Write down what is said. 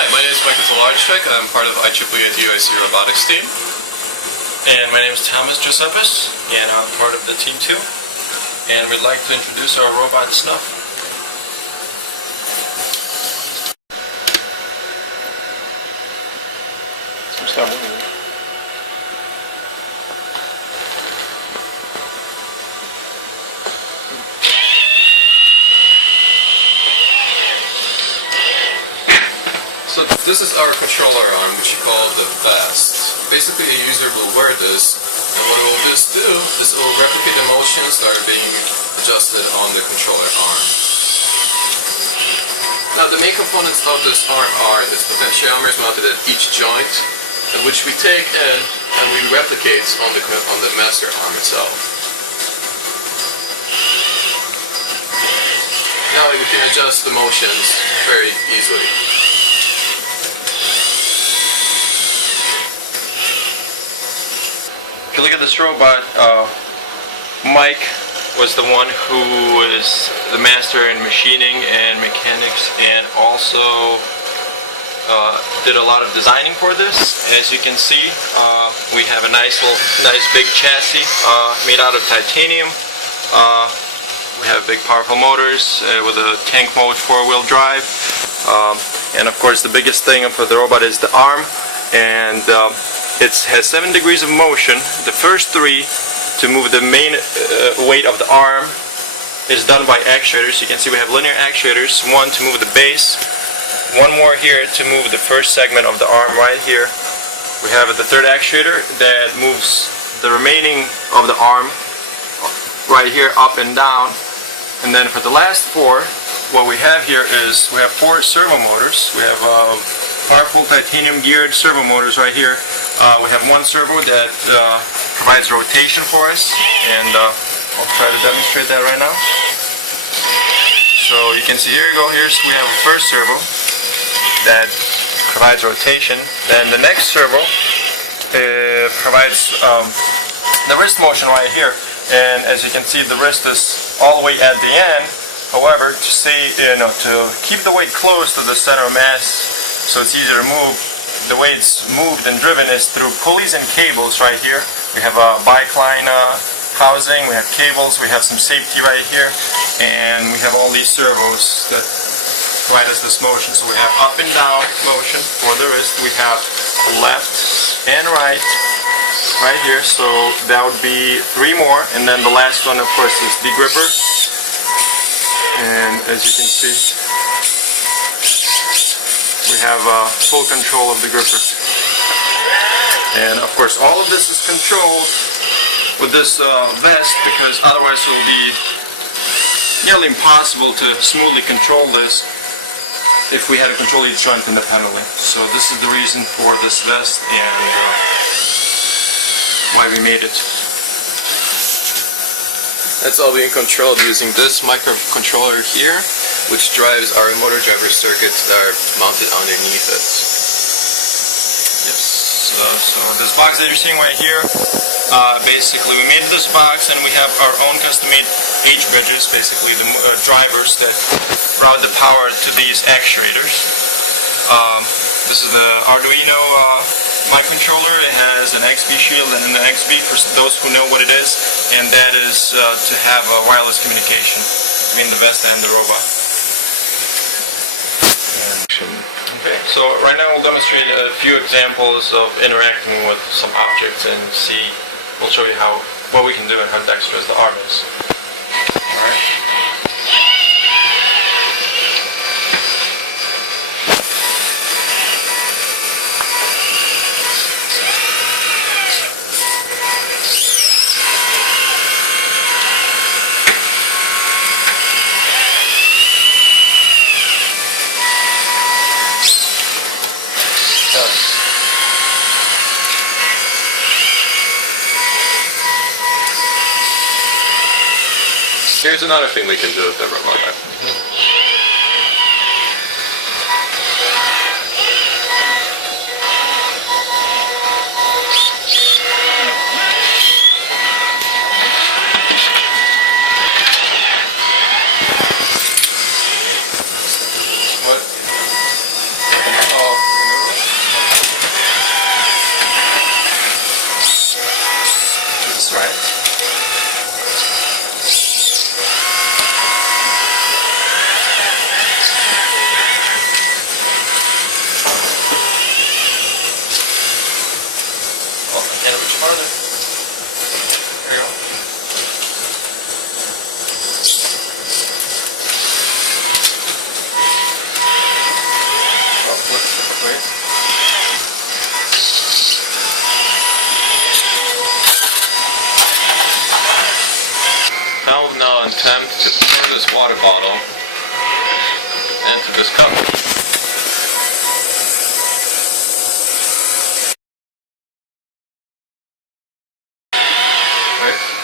Hi, my name is Michael. I'm part of IEEE at the UIC Robotics team. And my name is Thomas Giuseppis, and I'm part of the team too. And we'd like to introduce our robot Snuff. Stop moving. So this is our controller arm, which we call the vest. Basically, a user will wear this, and what it will do is it will replicate the motions that are being adjusted on the controller arm. Now, the main components of this arm are its potentiometers mounted at each joint, which we take in and we replicate on the master arm itself. Now we can adjust the motions very easily. If you look at this robot, Mike was the one who is the master in machining and mechanics, and also did a lot of designing for this. As you can see, we have a nice big chassis made out of titanium. We have big powerful motors with a tank mode 4-wheel drive, and of course the biggest thing for the robot is the arm, and it has 7 degrees of motion. The first 3 to move the main weight of the arm is done by actuators. You can see we have linear actuators, 1 to move the base, 1 more here to move the first segment of the arm right here. We have the 3rd actuator that moves the remaining of the arm right here up and down. And then for the last 4, what we have here is we have 4 servo motors. We have powerful titanium geared servo motors right here. We have 1 servo that provides rotation for us, and I'll try to demonstrate that right now. So you can see, here you go, we have a first servo that provides rotation. Then the next servo provides the wrist motion right here, and as you can see, the wrist is all the way at the end. However, to keep the weight close to the center of mass so it's easier to move, the way it's moved and driven is through pulleys and cables right here. We have a bike line housing, we have cables, we have some safety right here, and we have all these servos that provide us this motion. So we have up and down motion for the wrist, we have left and right here, so that would be 3 more, and then the last one of course is the gripper, and as you can see we have full control of the gripper. And of course all of this is controlled with this vest, because otherwise it will be nearly impossible to smoothly control this if we had to control each joint independently. So this is the reason for this vest and why we made it. That's all being controlled using this microcontroller here, which drives our motor driver circuits that are mounted underneath it. Yes. So this box that you're seeing right here, basically we made this box and we have our own custom-made H-bridges, basically the drivers that route the power to these actuators. This is the Arduino microcontroller. It has an XB shield and an XB for those who know what it is, and that is to have a wireless communication between the vest and the robot. Okay, so right now we'll demonstrate a few examples of interacting with some objects and we'll show you what we can do and how dexterous the arm is. Alright. Here's another thing we can do with the robot. water bottle and to this cup. Right?